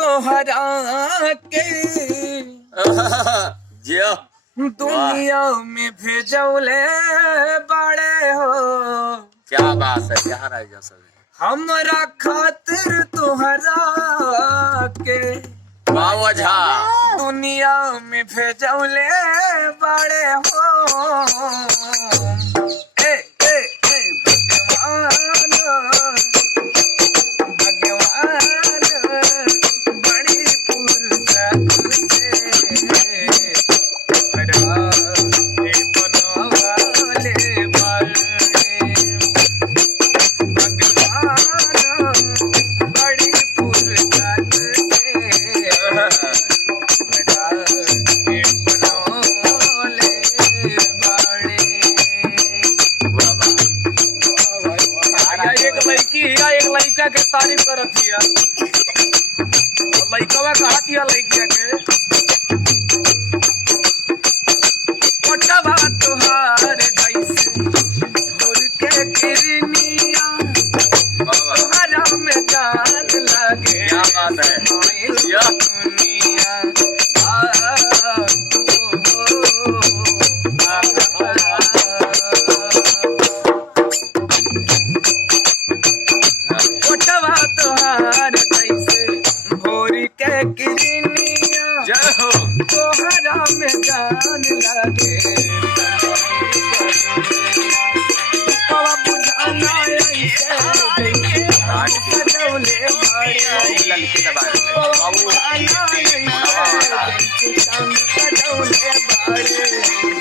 तोहरा के जियो दुनिया में भेजौले बड़े हो। क्या बात है, यहाँ रह जा सब हमरा खातिर तोहरा के बावझा दुनिया में भेजौले बड़े हो। ए ए ए भगवान भगवान बड़ी फुर्सत से बनवाले बड़े भगवान बड़ी फुर्सत से एक लड़का के तारीफ करत हिया, लड़कवा कहत हिया लड़किया के पटवा तोहार कैसे भोर के किरनिया तोहरा में जान लगे। क्या बात है दुनिया पटवा तोहार कैसे भोर के किरनिया तोहरा में जान लगे। बाबा बुझाना सजौले बड़े सजौले बड़े